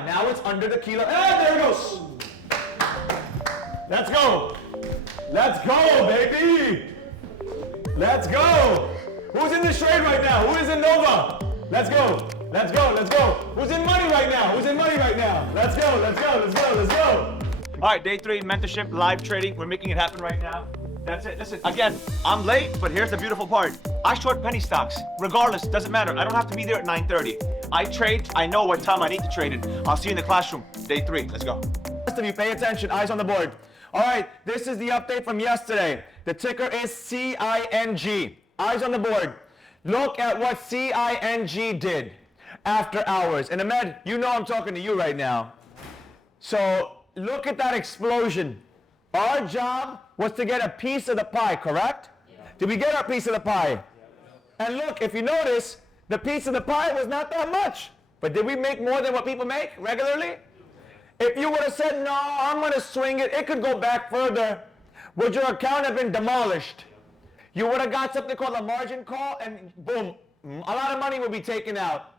down. Now it's under the kilo. And there it goes. Let's go. Let's go, baby. Let's go. Who's in this trade right now? Who is in Nova? Let's go. Let's go. Let's go. Who's in money right now? Who's in money right now? Let's go. Let's go. Let's go. Let's go. All right, day 3, mentorship, live trading. We're making it happen right now. That's it. Listen, again, I'm late, but here's the beautiful part. I short penny stocks. Regardless, doesn't matter. I don't have to be there at 9:30. I trade. I know what time I need to trade it. I'll see you in the classroom. Day 3. Let's go. Rest of you, pay attention. Eyes on the board. All right, this is the update from yesterday. The ticker is CING. Eyes on the board. Look at what CING did after hours. And Ahmed, you know I'm talking to you right now. So look at that explosion. Our job was to get a piece of the pie, correct? Yeah. Did we get our piece of the pie? Yeah. And look, if you notice, the piece of the pie was not that much. But did we make more than what people make regularly? If you would have said, no, I'm going to swing it, it could go back further, would your account have been demolished? You would have got something called a margin call, and boom, a lot of money would be taken out.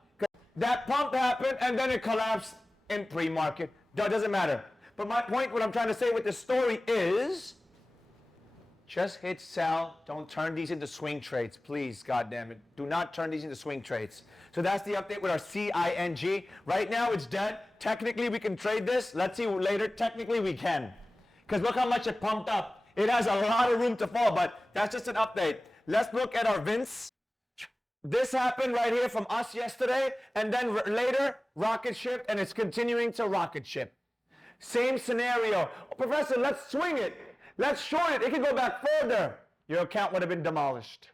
That pump happened, and then it collapsed in pre-market. That doesn't matter. But my point, what I'm trying to say with this story is, just hit sell. Don't turn these into swing trades, please, goddammit. Do not turn these into swing trades. So that's the update with our CING. Right now, it's dead. Technically, we can trade this. Let's see later. Technically, we can. Because look how much it pumped up. It has a lot of room to fall, but that's just an update. Let's look at our Vince. This happened right here from us yesterday, and then later, rocket ship, and it's continuing to rocket ship. Same scenario. Oh, Professor, let's swing it. Let's short it. It can go back further. Your account would have been demolished.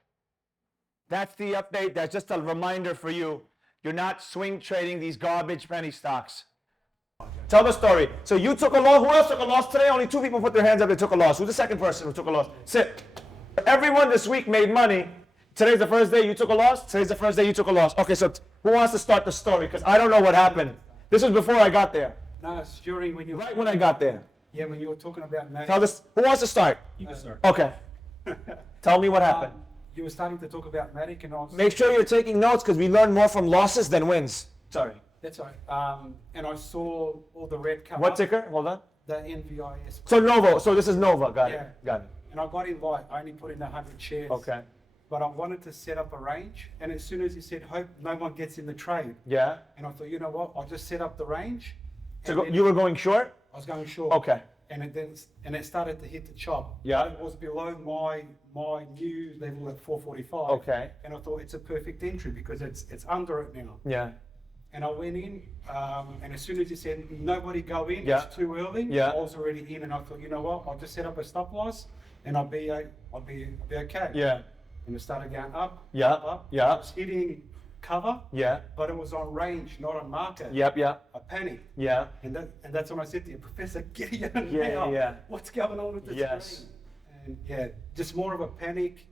That's the update. That's just a reminder for you. You're not swing trading these garbage penny stocks. Tell the story. So you took a loss. Who else took a loss today? Only 2 people put their hands up that took a loss. Who's the second person who took a loss? Sit. Everyone this week made money. Today's the first day you took a loss. Today's the first day you took a loss. Okay, so who wants to start the story? Because I don't know what happened. This was before I got there. No, it's during when you... Right when I got there. Yeah, when you were talking about Maddie. Tell this. Who wants to start? You can start. Okay. Tell me what happened. You were starting to talk about Maddie, and I was... Make sure you're taking notes because we learn more from losses than wins. Sorry. That's right. And I saw all the red come What up, ticker? Hold on. the NVIS. So Nova. So this is Nova. Got Yeah. it. Got it. And I got in light. I only put in 100 shares. Okay. But I wanted to set up a range. And as soon as he said, hope no one gets in the trade. Yeah. And I thought, you know what? I'll just set up the range. So you were going short? I was going short. Okay. And it started to hit the chop. Yeah. It was below my new level at 445. Okay. And I thought it's a perfect entry because it's under it now. Yeah. And I went in, and as soon as he said nobody go in, Yeah. it's too early. Yeah. I was already in, and I thought, you know what? I'll just set up a stop loss, and I'll be okay. Yeah. And it started going up. Yeah. Up. Yeah. It was hitting cover. Yeah. But it was on range, not on market. Yep. Yeah. I panicked. Yeah. And that's when I said to you, Professor, get in Yeah, now. yeah. What's going on with the Yes. screen? And just more of a panic,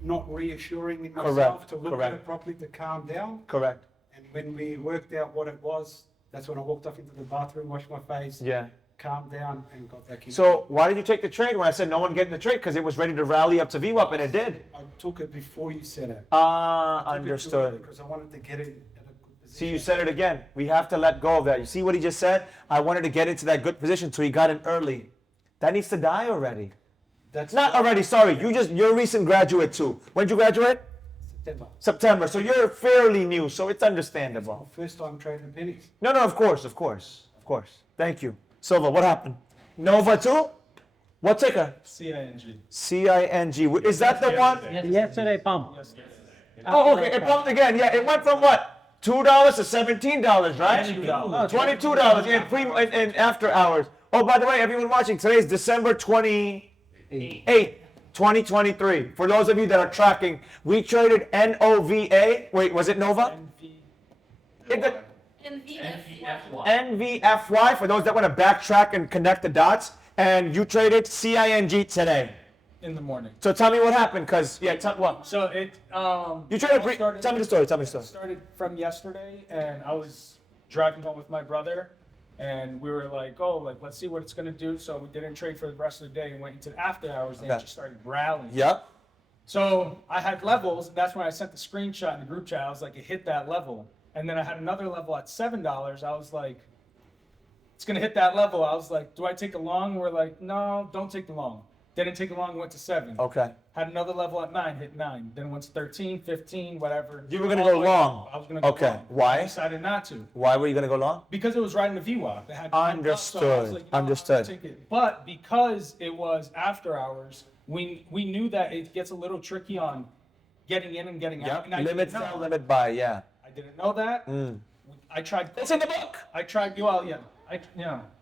not reassuring in Correct. myself to look Correct. at it properly, to calm down. Correct. And when we worked out what it was, that's when I walked off into the bathroom, washed my face, Yeah. calmed down, and got back in. So why did you take the trade when I said no one get in the trade? Because it was ready to rally up to VWAP, and it did. I took it before you said it. Understood. Because I wanted to get it at a good position. See, you said it again. We have to let go of that. You see what he just said? I wanted to get into that good position, so he got in early. That needs to die already. That's Not already, sorry. You're a recent graduate too. When did you graduate? September. September. So you're fairly new, so it's understandable. First time trading pennies. No, of course. Thank you. Silva, what happened? Nova too? What ticker? CING. CING. Is that the one? Yesterday pump. Oh, okay. It pumped again. Yeah, it went from what? $2 to $17, right? $22. Yeah, in after hours. Oh, by the way, everyone watching, today is December 28th, 2023. For those of you that are tracking, we traded NOVA. Wait, was it Nova? NVFY, for those that want to backtrack and connect the dots. And you traded CING today. In the morning. So tell me what happened, because, what? So it, You traded, tell me the story. started from yesterday, and I was driving home with my brother, and we were like, let's see what it's going to do. So we didn't trade for the rest of the day and went into the after hours, and it just started rallying. Yep. So I had levels, and that's when I sent the screenshot in the group chat. I was like, it hit that level. And then I had another level at $7. I was like, it's gonna hit that level. I was like, do I take a long? We're like, no, don't take the long. Didn't take a long, went to 7. Okay. Had another level at 9, hit 9. Then went to 13, 15, whatever. You were gonna go long. I was gonna go Okay. long. Why? I decided not to. Why were you gonna go long? Because it was riding the VWAP. It had Understood. Understood. Take it. But because it was after hours, we knew that it gets a little tricky on getting in and getting out. And I Limit didn't know. sell, limit buy. Yeah. I didn't know that. I tried. It's in the book. I tried. Well, yeah.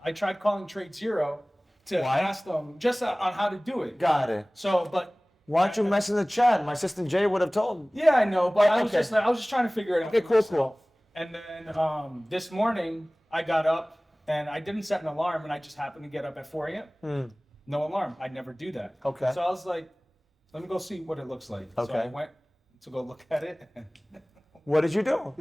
I tried calling Trade Zero to Why? ask them just on how to do it. Got it. So, but Why don't you mess in the chat? My assistant Jay would have told. yeah, I know. But I was Okay. just trying to figure it out. Okay, for cool, myself. cool. And then this morning I got up and I didn't set an alarm, and I just happened to get up at 4 a.m. No alarm. I'd never do that. Okay. So I was like, let me go see what it looks like. So Okay. I went to go look at it. What did you do?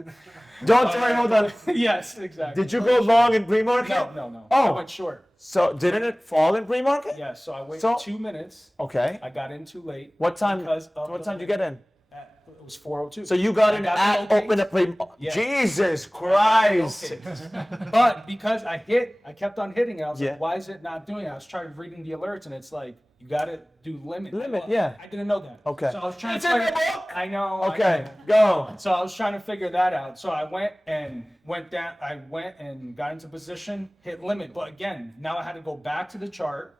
Don't worry, hold on. Yes, exactly. Did you go long in pre-market? No. Oh. I went short. So didn't it fall in pre-market? Yeah, so I waited So- 2 minutes. Okay. I got in too late. What time? Because of What the- time did you get in? It was 4:02. So you got I in got at the okay. open at pre. Yeah. Jesus Christ. Okay. But because I kept on hitting it. I was Yeah. like, why is it not doing it? I was trying reading the alerts, and it's like, you gotta do limit. Limit, Well, yeah. I didn't know that. Okay. So I was trying It's to in the figure- book. I know. Okay, I know. go. So I was trying to figure that out. So I went down. I went and got into position, hit limit. But again, now I had to go back to the chart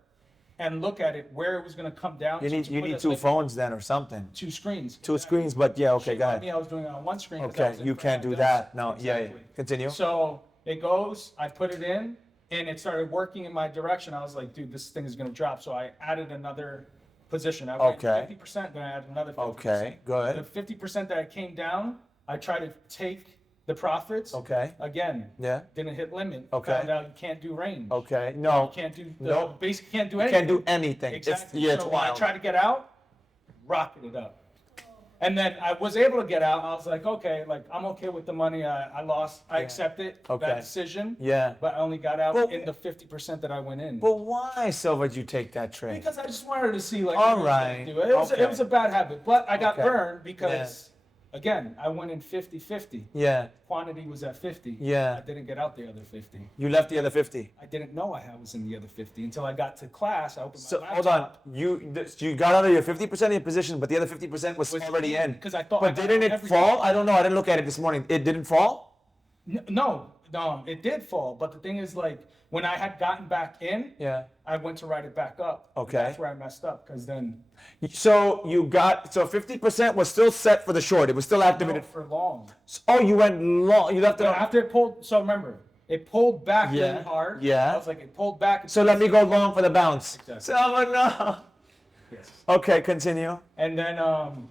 and look at it where it was going to come down. You to need put a two limit. phones then or something. 2 screens. Two screens, but yeah, okay, Shame go on ahead. me, I was doing it on 1 screen. 'cause I Okay, was in you front can't of do this. that. No, yeah. Exactly. Continue. So it goes, I put it in, and it started working in my direction. I was like, dude, this thing is going to drop. So I added another position. I went Okay. 50%, then I added another 50%. Okay, good. The 50% that I came down, I tried to take the profits. Okay. Again, Yeah. didn't hit limit. Okay. Found out you can't do range. Okay. No. You can't do, Nope. basically can't do You anything. can't do anything. Exactly. It's So when I wild. tried to get out, rocketed up. And then I was able to get out. I was like, okay, like I'm okay with the money I lost. I accept it. Okay. That decision. Yeah. But I only got out Well- in the 50% that I went in. But why, Silva, did you take that trade? Because I just wanted to see like All what it was gonna right. do. It was, Okay. it was a bad habit. But I got Okay. burned because again, I went in 50-50. Yeah. Quantity was at 50. Yeah. I didn't get out the other 50. You left the other 50. I didn't know I was in the other 50 until I got to class. I opened So my hold on. laptop. You got out of your 50% of your position, but the other 50% was already in. Because I thought. But I got didn't it everything. fall? I don't know. I didn't look at it this morning. It didn't fall? No, it did fall. But the thing is, like, when I had gotten back in, Yeah. I went to write it back up. Okay. That's where I messed up. Because then. So 50% was still set for the short. It was still activated. For long. Oh, you went long. You left it No, on. after it pulled. So remember, it pulled back Yeah, really hard. yeah. I was like, it pulled back. So let me go long for the bounce. Exactly. Silva, no. Yes. Okay, continue. And then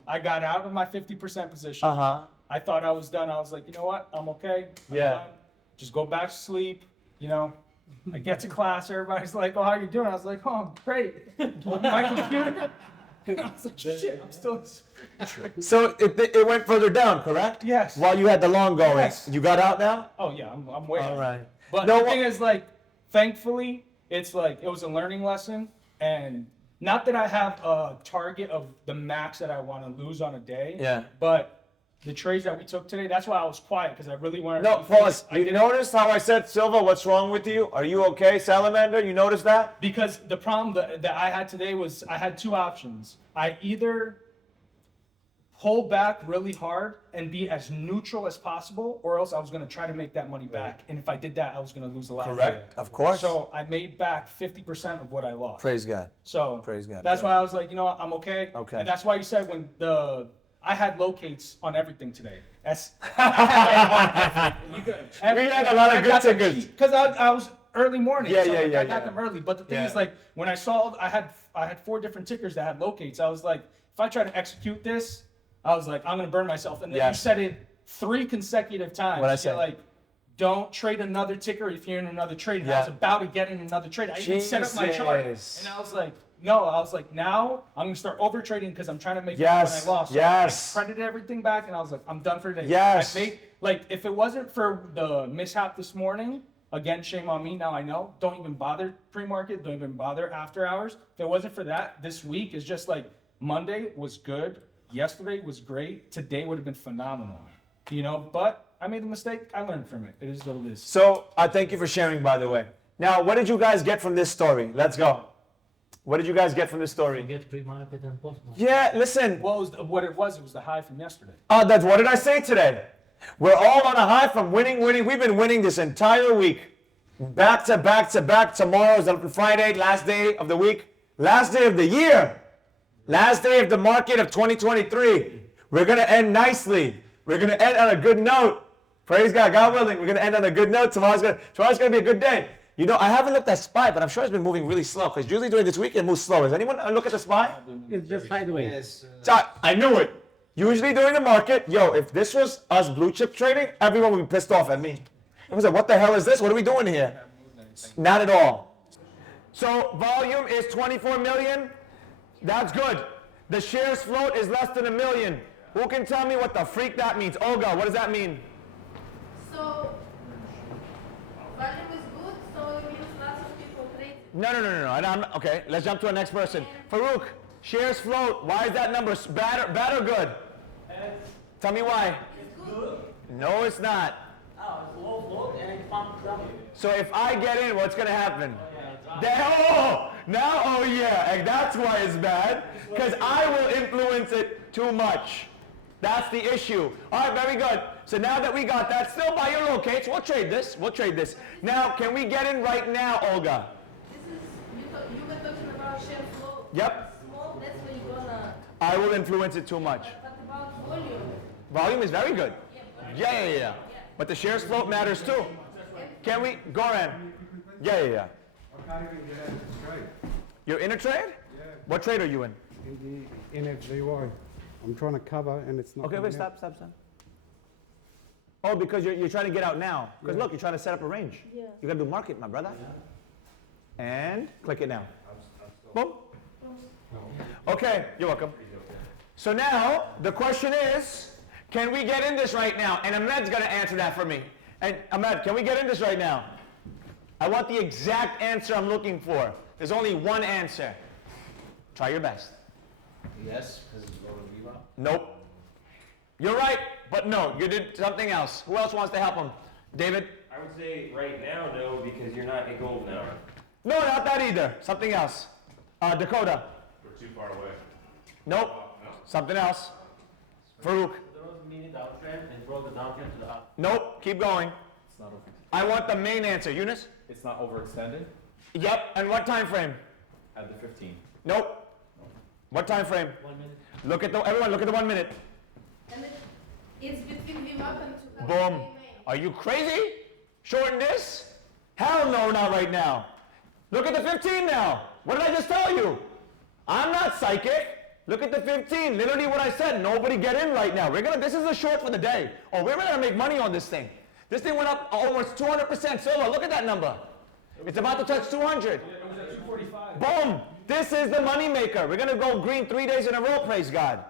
I got out of my 50% position. Uh-huh. I thought I was done. I was like, you know what? I'm okay. I'm Yeah. done. Just go back to sleep. You know, I get to class. Everybody's like, oh, how you doing? I was like, oh, I'm great. On my computer. And I was like, shit, I'm still. So it went further down, correct? Yes. While you had the long going. Yes. You got out now? Oh, yeah, I'm way All out. right. But No, the thing is, like, thankfully, it's like, it was a learning lesson. And not that I have a target of the max that I want to lose on a day. Yeah. But the trades that we took today, that's why I was quiet, because I really wanted No, to. pause. I You didn't- noticed how I said, Silva, what's wrong with you? Are you okay, Salamander? You noticed that? Because the problem that I had today was I had 2 options. I either pull back really hard and be as neutral as possible, or else I was going to try to make that money back. And if I did that, I was going to lose a lot. Of course. So I made back 50% of what I lost. Praise God. So Praise God. that's why I was like, you know what, I'm okay. Okay. And that's why you said when I had locates on everything today. That's We had a lot of good tickets. because I was early morning. Yeah, so yeah, like, yeah, I got yeah. them early. But the thing Yeah. is, like, when I saw I had 4 different tickers that had locates, I was like, if I try to execute this, I was like, I'm gonna burn myself. And then Yes. you said it 3 consecutive times. What'd I You're say? like, don't trade another ticker if you're in another trade. And I was Yeah. about to get in another trade. I even set up my chart. Jesus. And I was like, no, I was like, now I'm gonna start over trading because I'm trying to make Yes, money when I lost. So yes. I credited everything back and I was like, I'm done for today. Yes. I made, like, if it wasn't for the mishap this morning, again, shame on me. Now I know. Don't even bother pre-market. Don't even bother after hours. If it wasn't for that, this week is just like Monday was good. Yesterday was great. Today would have been phenomenal. You know, but I made a mistake. I learned from it. It is what it is. So I thank you for sharing, by the way. Now, what did you guys get from this story? Let's go. What did you guys get from this story? Get pre-market and post-market. Yeah, listen. What it was the high from yesterday. That's what did I say today? We're all on a high from winning. We've been winning this entire week. Back to back to back. Tomorrow's Friday, last day of the week. Last day of the year. Last day of the market of 2023. We're going to end nicely. We're going to end on a good note. Praise God. God willing, we're going to end on a good note. Tomorrow's going to be a good day. You know, I haven't looked at SPY, but I'm sure it's been moving really slow because usually during this week it moves slow. Has anyone look at the SPY? It's just sideways. I knew it. Usually during the market, if this was us blue chip trading, everyone would be pissed off at me. I was like, what the hell is this? What are we doing here? Not at all. So volume is 24 million. That's good. The shares float is less than 1 million. Who can tell me what the freak that means? Olga, what does that mean? So, volume is good, so it means lots of people trade. No. Okay, let's jump to the next person. Farouk, shares float. Why is that number bad or good? Tell me why. It's good. No, it's not. It's low float and it pumps down. So if I get in, what's going to happen? And that's why it's bad, because I will influence it too much. That's the issue. All right, very good. So now that we got that, still buy your locates. We'll trade this. Now, can we get in right now, Olga? This is, you were talking about share flow. Yep. Small, that's where you're gonna, I will influence it too much. but about volume. Volume is very good. Yeah. But the shares float matters too. Can we, Goran? Yeah. I can't even get out of this trade. You're in a trade? Yeah. What trade are you in? In the NFVY. I'm trying to cover and it's not. Okay, coming wait, out. stop. Oh, because you're trying to get out now. Because look, you're trying to set up a range. Yeah. You gotta do market, my brother. And click it now. Boom. Okay, you're welcome. So now, the question is, can we get in this right now? And Ahmed's gonna answer that for me. And Ahmed, can we get in this right now? I want the exact answer I'm looking for. There's only one answer. Try your best. Yes, because it's lower rebound. Nope. You're right, but no, you did something else. Who else wants to help him? David? I would say right now, no, because you're not in gold now. No, not that either. Something else. Dakota? We're too far away. Nope. Something else. Farouk? There was a mini downtrend and broke the downtrend to the up. Nope. Keep going. It's not over. I want the main answer. Eunice? It's not overextended Yep. And what time frame? at the 15. Nope. What time frame? 1 minute. Everyone look at the 1 minute. And it's between VWAP and 200 Boom. Are you crazy? Shorten this? Hell no, not right now. Look at the 15 now. What did I just tell you? I'm not psychic. Look at the 15. Literally what I said. Nobody get in right now. This is a short for the day. Oh, we're gonna make money on this thing. This thing went up almost 200% silver. Look at that number. It's about to touch 200. It was at 245. Boom. This is the money maker. We're gonna go green 3 days in a row, praise God.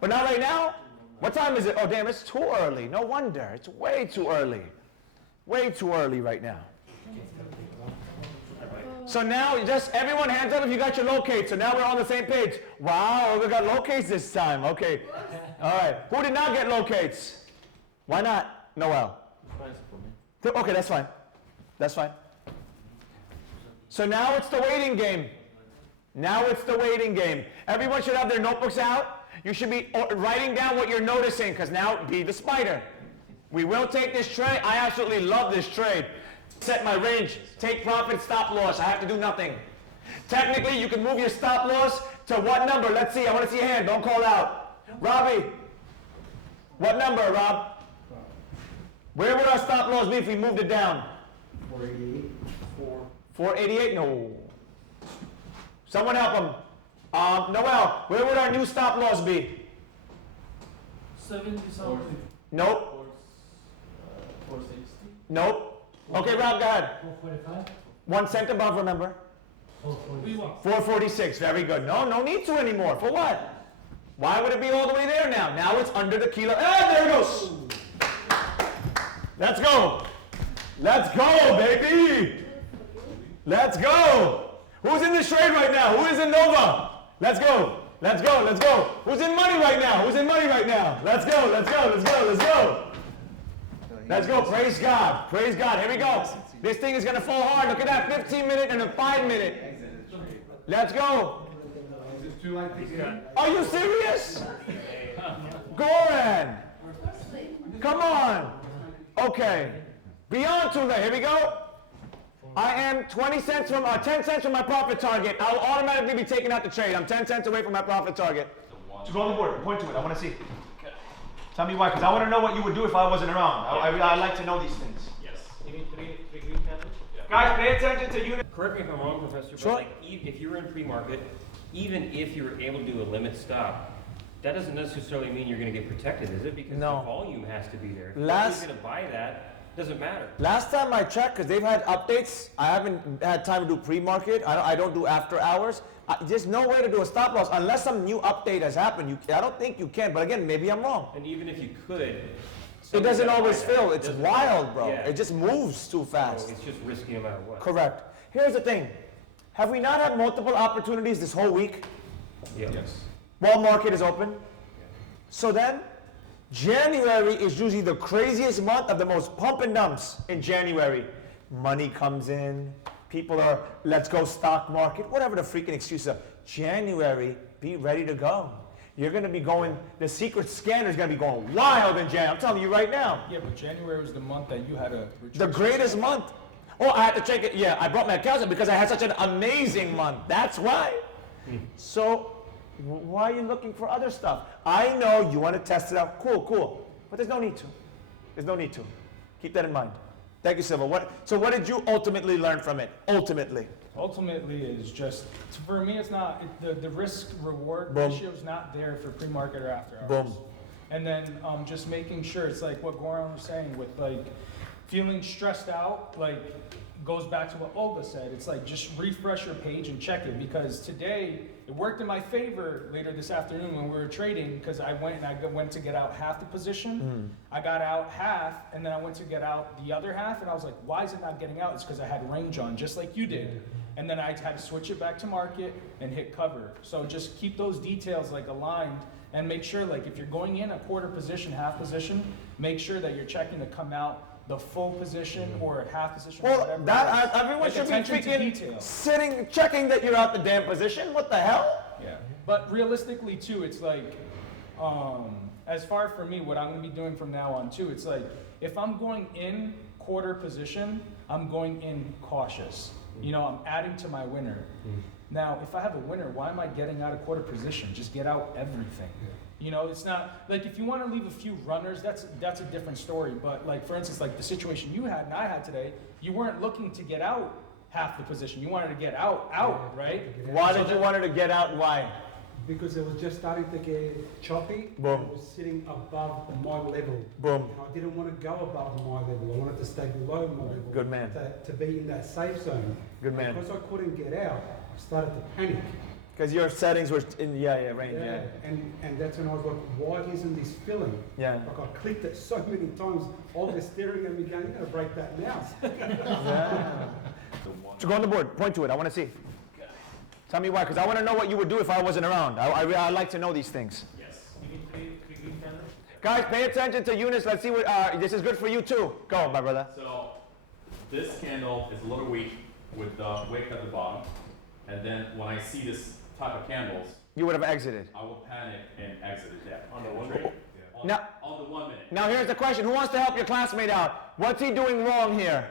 But not right now. What time is it? Oh damn, it's too early. No wonder. It's way too early. Way too early right now. So now, just everyone hands up if you got your locates. So now we're on the same page. Wow, we got locates this time. Okay. All right. Who did not get locates? Why not? Noel. Okay, that's fine. That's fine. So now it's the waiting game. Now it's the waiting game. Everyone should have their notebooks out. You should be writing down what you're noticing, because now be the spider. We will take this trade. I absolutely love this trade. Set my range, take profit, stop loss. I have to do nothing. Technically, you can move your stop loss to what number? Let's see. I want to see your hand. Don't call out. Robbie, what number, Rob? Where would our stop loss be if we moved it down? 488. 488? No. Someone help him. Noel, where would our new stop loss be? 70 something. Nope. 460. Nope. Okay, Rob, go ahead. 445. 1 cent above, remember? 446. 446, very good. No need to anymore. For what? Why would it be all the way there now? Now it's under the kilo. Ah, there it goes. Let's go. Let's go, baby. Let's go. Who's in the trade right now? Who is in Nova? Let's go. Let's go. Let's go. Who's in money right now? Who's in money right now? Let's go. Let's go. Let's go. Let's go. Let's go. Praise God. Praise God. Here we go. This thing is going to fall hard. Look at that. 15-minute and a 5-minute. Let's go. Is it too late to get in? Are you serious? Goran. Come on. Okay. Beyond too late. Here we go. I am 10 cents from my profit target. I'll automatically be taking out the trade. I'm 10 cents away from my profit target. So go on the board. Point to it. I want to see. Tell me why, because I want to know what you would do if I wasn't around. I like to know these things. Yes. You need three green candles? Yeah. Guys, pay attention to unit. Correct me if I'm wrong, Professor, Sure. but like, if you were in pre-market, even if you were able to do a limit stop, that doesn't necessarily mean you're going to get protected, is it? Because No. the volume has to be there. If Last- you're going to buy that, doesn't matter. Last time I checked, because they've had updates, I haven't had time to do pre-market. I don't do after hours. There's no way to do a stop loss unless some new update has happened. I don't think you can, but again, maybe I'm wrong. And even if you could, It doesn't always fill. It's Doesn't wild, matter. bro. Yeah. It just moves too So fast. it's just risky no matter what. Correct. Here's the thing. Have we not had multiple opportunities this whole week? Yeah. Yes. Wall market is open. So then, January is usually the craziest month of the most pump and dumps in January. Money comes in. People are, let's go stock market, whatever the freaking excuse is. January, be ready to go. You're going to be going, the secret scanner is going to be going wild in January. I'm telling you right now. Yeah, but January was the month that you had a The greatest month. Oh, I had to check it. Yeah, I brought my cousin because I had such an amazing month. That's why. So, why are you looking for other stuff? I know you want to test it out. Cool. But there's no need to. There's no need to. Keep that in mind. Thank you, Silva. So what did you ultimately learn from it? Ultimately. Ultimately is just, for me, it's not, the risk-reward Boom. ratio is not there for pre-market or after hours. Boom. And then just making sure, it's like what Goran was saying with like feeling stressed out, like goes back to what Olga said. It's like just refresh your page and check it, because today it worked in my favor later this afternoon when we were trading, because I went to get out half the position. I got out half, and then I went to get out the other half, and I was like, why is it not getting out? It's because I had range on, just like you did. And then I had to switch it back to market and hit cover. So just keep those details like aligned, and make sure, like, if you're going in a quarter position, half position, make sure that you're checking to come out the full position or half position. Or Well, whatever that it is. everyone Like should be attention to freaking detail. sitting, checking that you're out the damn position. What the hell? Yeah, but realistically too, it's like, as far for me, what I'm gonna be doing from now on too, it's like, if I'm going in quarter position, I'm going in cautious. You know, I'm adding to my winner. Now, if I have a winner, why am I getting out of quarter position? Just get out everything. You know, it's not, like if you want to leave a few runners, that's a different story. But like, for instance, like the situation you had and I had today, you weren't looking to get out half the position. You wanted to get out, right? Why did you want to get out? Why? Because it was just starting to get choppy. Boom. It was sitting above my level. Boom. And I didn't want to go above my level. I wanted to stay below my level. Good man. To be in that safe zone. Good man. Because I couldn't get out, I started to panic. Because your settings were in, range, yeah. And that's when I was like, why isn't this filling? Yeah. Like I clicked it so many times, Olga's staring at me going, you're gonna break that mouse. Yeah. So go on the board, point to it, I want to see. Tell me why, because I want to know what you would do if I wasn't around. I like to know these things. Yes. You need three green candles? Guys, pay attention to Eunice, let's see what, this is good for you too. Go, my brother. So this candle is a little weak with the wick at the bottom. And then when I see this type of candles, You would have exited. I will panic and exit that. On the one trade? Now- On the 1 minute. Now here's the question, who wants to help your classmate out? What's he doing wrong here?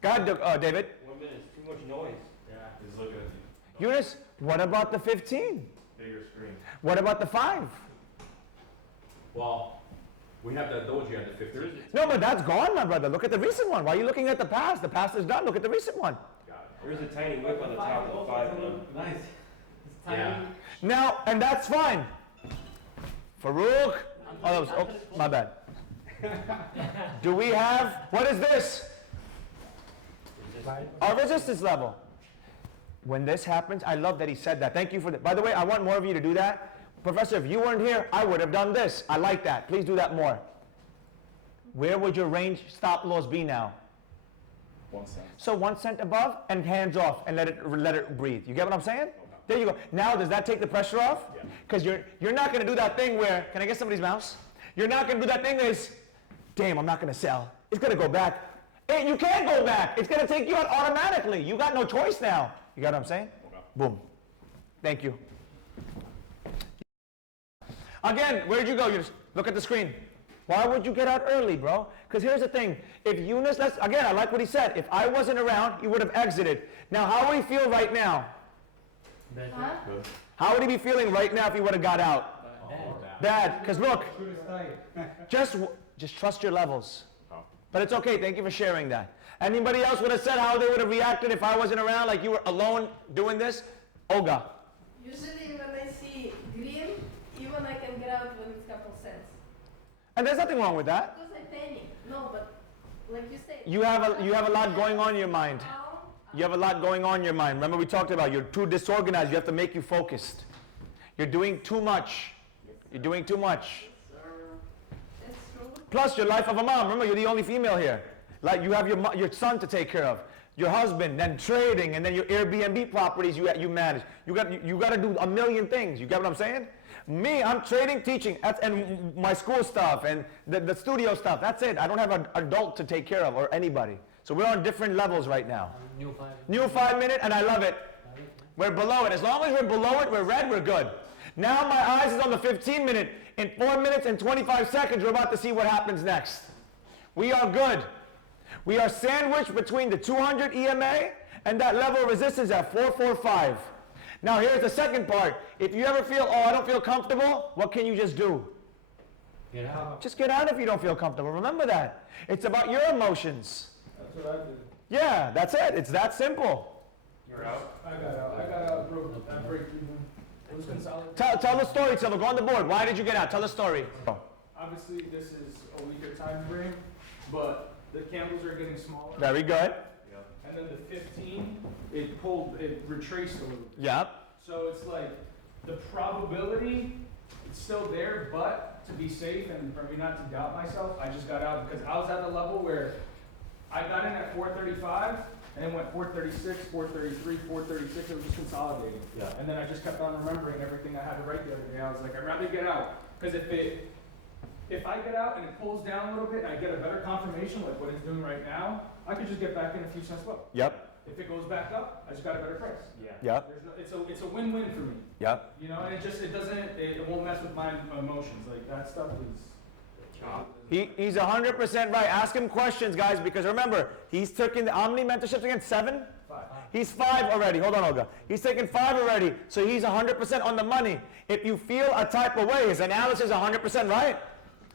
Go ahead, David. 1 minute is too much noise. Yeah, just look at it. Eunice, what about the 15? Bigger screen. What about the 5? Well, we have that doji at the 15. No, but that's gone, my brother. Look at the recent one. Why are you looking at the past? The past is done. Look at the recent one. There's a tiny whip on the top of the 5 one. Nice. It's tiny. Yeah. Now, and that's fine. Farouk. Oh, that was, my bad. Do we have, what is this? Our resistance level. When this happens, I love that he said that. Thank you for that. By the way, I want more of you to do that. Professor, if you weren't here, I would have done this. I like that. Please do that more. Where would your range stop loss be now? 1 cent. So 1 cent above and hands off and let it breathe. You get what I'm saying? There you go. Now does that take the pressure off? Because you're not going to do that thing where, can I get somebody's mouse? You're not going to do that thing that is, damn, I'm not going to sell. It's gonna go back. Hey, you can't go back. It's gonna take you out automatically. You got no choice now. You got what I'm saying? Okay. Boom. Thank you. Again, where'd you go? You just look at the screen. Why would you get out early, bro? Because here's the thing. If Eunice, again, I like what he said. If I wasn't around, he would have exited. Now, how would he feel right now? Huh? How would he be feeling right now if he would have got out? Bad. Because look, just trust your levels. But it's okay. Thank you for sharing that. Anybody else would have said how they would have reacted if I wasn't around, like you were alone doing this? Olga. Usually when I see green, even I can get out when it's couple cents. And there's nothing wrong with that. Because I panic. No, but like you say. You have a lot going on in your mind. You have a lot going on in your mind. Remember we talked about you're too disorganized. You have to make you focused. You're doing too much. You're doing too much. That's true. Plus your life of a mom. Remember you're the only female here. Like you have your son to take care of, your husband, then trading, and then your Airbnb properties you manage. You got to do a million things. You get what I'm saying? Me, I'm trading, teaching, and my school stuff and the studio stuff. That's it. I don't have an adult to take care of or anybody. So we're on different levels right now. New 5 minute, and I love it. We're below it. As long as we're below it, we're red, we're good. Now my eyes is on the 15 minute. In 4 minutes and 25 seconds, we're about to see what happens next. We are good. We are sandwiched between the 200 EMA and that level of resistance at 445. Now here's the second part. If you ever feel, oh, I don't feel comfortable, what can you just do? Get out. Just get out if you don't feel comfortable. Remember that. It's about your emotions. That's what I did. Yeah, that's it. It's that simple. You're out. I got out, broke that break even. It was consolidated. Tell the story, Silva. Go on the board. Why did you get out? Tell the story. Obviously, this is a weaker time frame, but the candles are getting smaller. Very good. And then the 15, it retraced a little bit. Yep. So it's like the probability is still there, but to be safe and for me not to doubt myself, I just got out because I was at a level where I got in at 435 and then went 436, 433, 436. It was just consolidating. Yeah. And then I just kept on remembering everything I had to write the other day. I was like, I'd rather get out because if I get out and it pulls down a little bit and I get a better confirmation like what it's doing right now, I could just get back in a few cents low. Yep. If it goes back up, I just got a better price. Yeah. Yep. It's a win-win for me. Yep. You know, and it won't mess with my emotions. Like that stuff is. He's 100% right. Ask him questions, guys, because remember, he's taking how many mentorships again? 7? 5. He's 5 already. Hold on, Olga. He's taken 5 already, so he's 100% on the money. If you feel a type of way, his analysis is 100% right.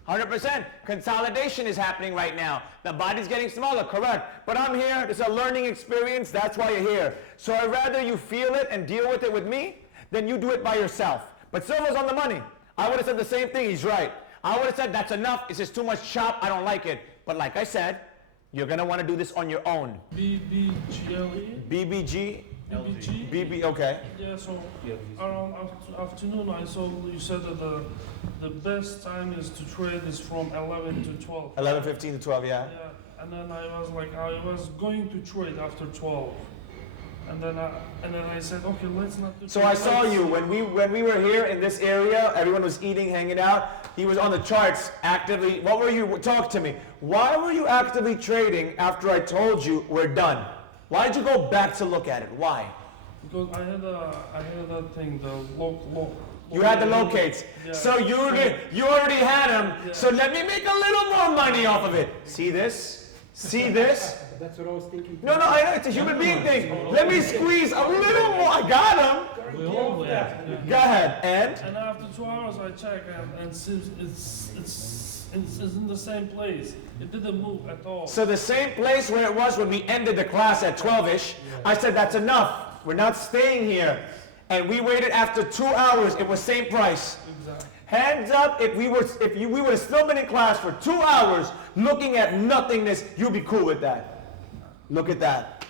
100%. Consolidation is happening right now. The body's getting smaller, correct. But I'm here. It's a learning experience. That's why you're here. So I'd rather you feel it and deal with it with me than you do it by yourself. But Silva's on the money. I would have said the same thing. He's right. I would have said that's enough. It's just too much chop. I don't like it. But like I said, you're going to want to do this on your own. BBGLE? BBG? BBG? BB, okay. Yeah, so around afternoon I saw you said that the best time is to trade is from 11 to 12. 11:15 to 12, yeah. Yeah, and then I was going to trade after 12. And then I said, okay, let's not do So I saw you when we were here in this area. Everyone was eating, hanging out. He was on the charts actively. What were you? Talk to me. Why were you actively trading after I told you we're done? Why did you go back to look at it? Why? Because I had that thing, the loc. You had the locates. Yeah. So you already had them. Yeah. So let me make a little more money off of it. See this? See this? That's what I was thinking. No, I know it's a human being thing. Let me squeeze a little more. I got him. We all yeah. Go ahead. And And after 2 hours I check and seems it's in the same place. It didn't move at all. so the same place where it was when we ended the class at 12ish. I said that's enough. We're not staying here. And we waited after 2 hours. It was same price. Exactly. Hands up if we would have still been in class for 2 hours looking at nothingness, you'd be cool with that. Look at that.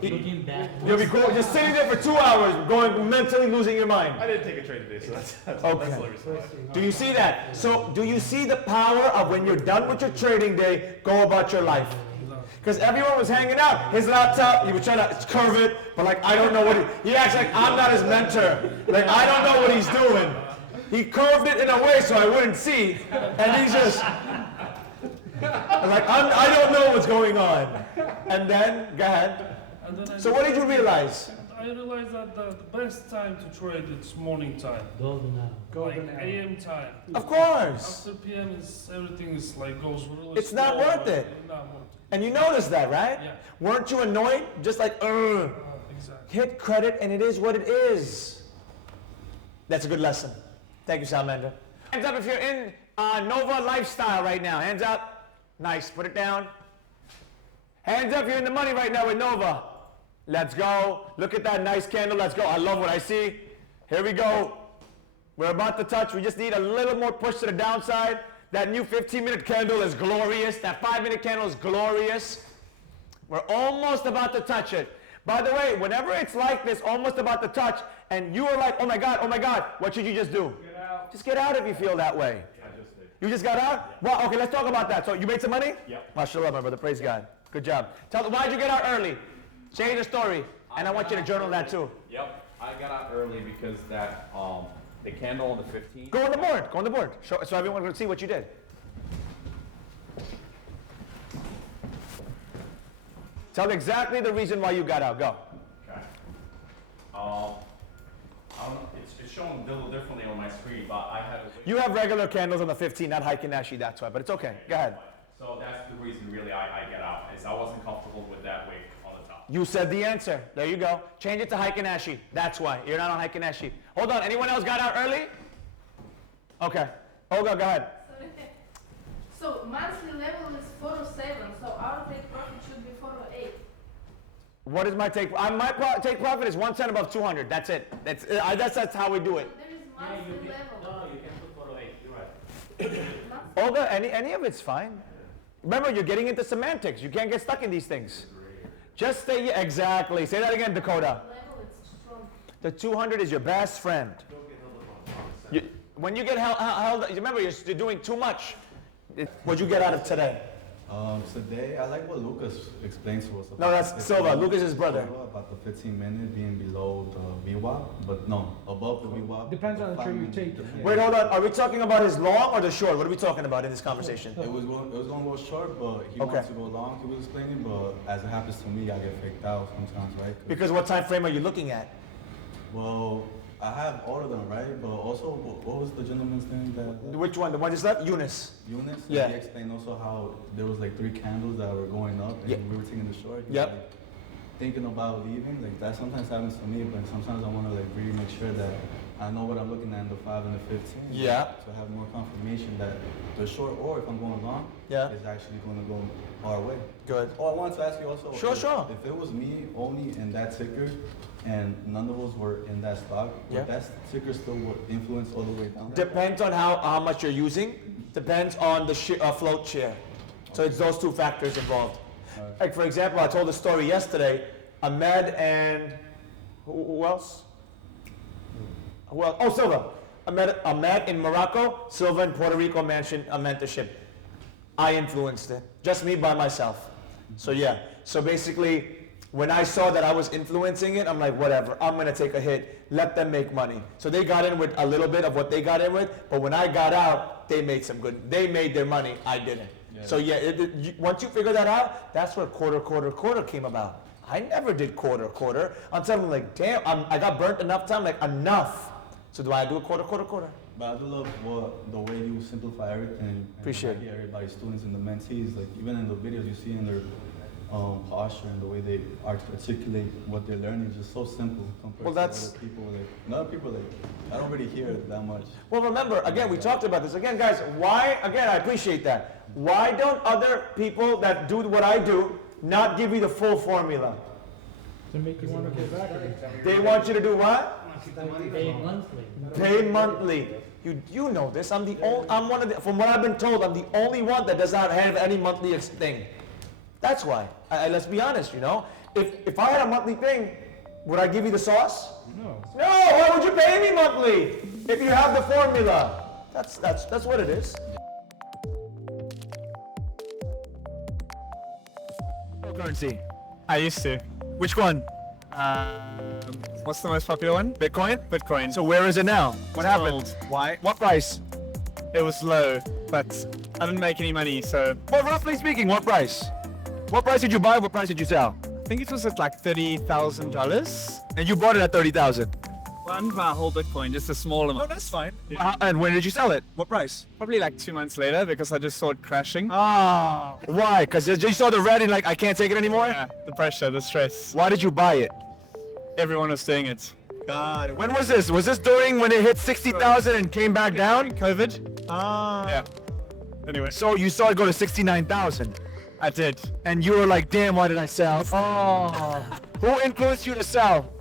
Looking back. You'll be cool. Just sitting there for 2 hours, going mentally losing your mind. I didn't take a trade today, so that's Okay. the reason why. Do you see that? So do you see the power of when you're done with your trading day, go about your life? Because everyone was hanging out. His laptop, he was trying to curve it, but like, I don't know what he acts like I'm not his mentor. Like, I don't know what he's doing. He curved it in a way so I wouldn't see, and he's just, I don't know what's going on. And then, go ahead. And then So what did you realize? I realized that the best time to trade is morning time, Golden hour. like AM time. Of course. After PM is everything is like goes really It's not slow, worth it. It's not worth it. And you noticed that, right? Yeah. Weren't you annoyed? Just like, Exactly. hit credit and it is what it is. That's a good lesson. Thank you, Salamander. Hands up if you're in Nova lifestyle right now. Hands up. Nice. Put it down. Hands up if you're in the money right now with Nova. Let's go. Look at that nice candle. Let's go. I love what I see. Here we go. We're about to touch. We just need a little more push to the downside. That new 15-minute candle is glorious. That 5-minute candle is glorious. We're almost about to touch it. By the way, whenever it's like this, almost about to touch, and you are like, oh my God, what should you just do? Get out. Just get out if you feel that way. I just did. You just got out? Well, okay, let's talk about that. So you made some money? Yep. MashaAllah, my brother. Praise God. Good job. Why'd you get out early? Change the story. And I want you to journal that too. Yep, I got out early because that, the candle on the 15th. Go on the board. Go on the board. Show, so everyone can see what you did. Tell exactly the reason why you got out. Go. Okay. It's showing a little differently on my screen, but I had a You have regular candles on the 15, not Heikin-Ashi, that's why, but it's okay. Go ahead. So that's the reason really I get out, is I wasn't comfortable with that wick on the top. You said the answer. There you go. Change it to Heikin-Ashi. That's why. You're not on Heikin-Ashi. Hold on. Anyone else got out early? Okay. Olga, go ahead. Sorry. So monthly level is 407, so our take profit should be 408. What is my take? My take profit is 1 cent above 200. That's it. That's how we do it. There is Yeah, monthly you can, level. no, you can put 408, you're right. Monthly- Olga, any of it's fine. Remember, you're getting into semantics. You can't get stuck in these things. Just stay, exactly. Say that again, Dakota. level is strong. The 200 is your best friend. When you get held, remember, you're doing too much. What'd you get out of today? Today, I like what Lucas explained to us about. No, that's the Silva, 15 Lucas's brother. Silva, about the 15-minute being below the VWAP, but no, above the VWAP. Depends on the trade you 5 take. minutes. Wait, hold on. Are we talking about his long or the short? What are we talking about in this conversation? It was going to go short, but he Okay. wants to go long, he was explaining, but as it happens to me, I get faked out sometimes, right? Because what time frame are you looking at? Well, I have all of them, right? But also, what was the gentleman's name that? Which one? The one just left? Eunice. Eunice? Yeah. He explained also how there was like 3 candles that were going up and Yep. we were taking the short. He was, Yep. like, thinking about leaving, like that sometimes happens to me, but sometimes I want to like really make sure that I know what I'm looking at in the 5 and the 15. Yeah. To have more confirmation that the short, or if I'm going long, Yeah. is actually going to go our way. Good. Oh, I wanted to ask you also. Sure, sure. If it was me only in that ticker, and none of us were in that stock, Yeah. would that ticker still would influence all the way down? Depends on how much you're using. Depends on the float share. So it's those 2 factors involved. Alright. Like for example, I told a story yesterday. Ahmed and who else? Who else? Oh, Silva. Ahmed in Morocco, Silva in Puerto Rico mentioned a mentorship. I influenced it. Just me by myself. So yeah. So basically, when I saw that I was influencing it, I'm like, whatever, I'm gonna take a hit, let them make money. So they got in with a little bit of what they got in with, but when I got out, they made they made their money, I didn't. Yeah. So yeah, once you figure that out, that's where quarter came about. I never did quarter until I'm like, damn, I got burnt enough time, like enough. So do I do a quarter? But I do love the way you simplify everything. And Appreciate I hear everybody's students and the mentees, like even in the videos you see in their posture and the way they articulate what they're learning is just so simple compared Well, to that's- other people. Like, other people, like, I don't really hear it that much. Well, remember, again, we talked about this. Again, guys, why, again, I appreciate that. Why don't other people that do what I do not give you the full formula? To make you want to go back. They want you to do what? Pay monthly. Pay monthly. You know this. I'm one of the, from what I've been told, I'm the only one that does not have any monthly thing. That's why. Let's be honest, you know. If I had a monthly thing, would I give you the sauce? No. No, why would you pay me monthly if you have the formula? That's what it is. Currency. I used to. Which one? What's the most popular one? Bitcoin? Bitcoin. So where is it now? What happened? Sold. Why? What price? It was low. but I didn't make any money, so Well, roughly speaking, what price? What price did you buy? What price did you sell? I think it was at like $30,000. And you bought it at 30,000. Well, I didn't buy a whole Bitcoin, just a small amount. that's fine. Yeah. And when did you sell it? What price? Probably like 2 months later because I just saw it crashing. Ah, why? Because you saw the red and like, I can't take it anymore? Yeah, the pressure, the stress. Why did you buy it? Everyone was doing it. God, when was this? Was this during when it hit 60,000 and came back down? COVID. Ah. Yeah. Anyway, So you saw it go to 69,000. I did. And you were like, damn, why did I sell? Oh. Who influenced you to sell?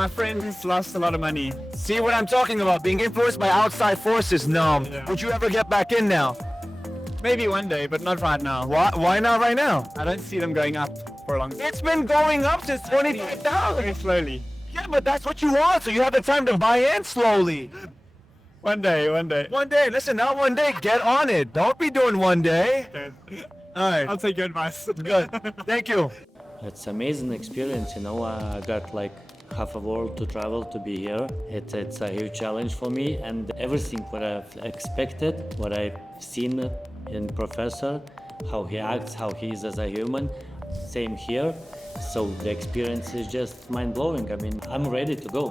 My friends lost a lot of money. See what I'm talking about? Being influenced by outside forces. No. Yeah. Would you ever get back in now? Maybe one day, but not right now. Why not right now? I don't see them going up for a long time. It's been going up since 25,000. Very slowly. Yeah, but that's what you want, so you have the time to buy in slowly. One day, one day. One day, listen, not one day, get on it. Don't be doing one day. All right, I'll take your advice. good. Thank you. It's amazing experience, you know. I got like half a world to travel to be here. It's a huge challenge for me, and everything what I've expected, what I've seen in professor, how he acts, how he is as a human, same here. So the experience is just mind-blowing. I mean, I'm ready to go.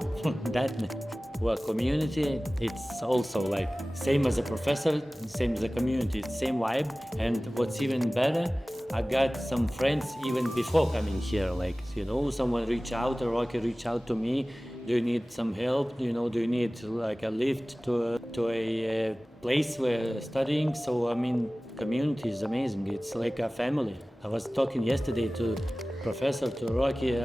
Well, community, it's also like same as a professor, same as a community, it's same vibe. And what's even better, I got some friends even before coming here. Like, you know, someone reach out, or Rocky reach out to me. Do you need some help? You know, do you need like a lift to a place where studying? So I mean, community is amazing. It's like a family. I was talking yesterday to professor, to Rocky.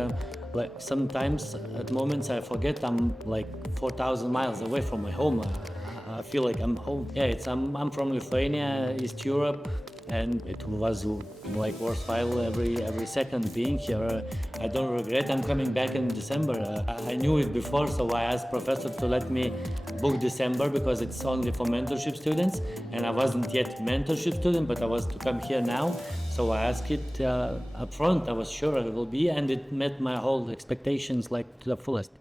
Like sometimes at moments I forget I'm like 4,000 miles away from my home. I feel like I'm home. Yeah, I'm from Lithuania, East Europe, and it was like worthwhile every second being here. I don't regret. I'm coming back in December. I knew it before, so I asked professor to let me book December because it's only for mentorship students, and I wasn't yet mentorship student, but I was to come here now. So I asked it up front. I was sure I will be, and it met my whole expectations like to the fullest.